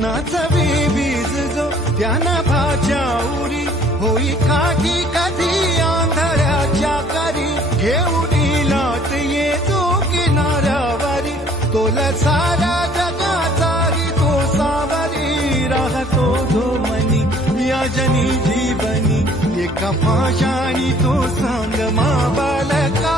नाचवी बीज जो त्याना भाच्या उरी होई काठी कधी आंधळ्याच्या करी घेऊन लाट ये जो किनाऱ्यावरी तोला सारा जगाचाही तो सावरी राहतो जो मनी या जनी जीवनी एका भाषानी तो सांग मा बालका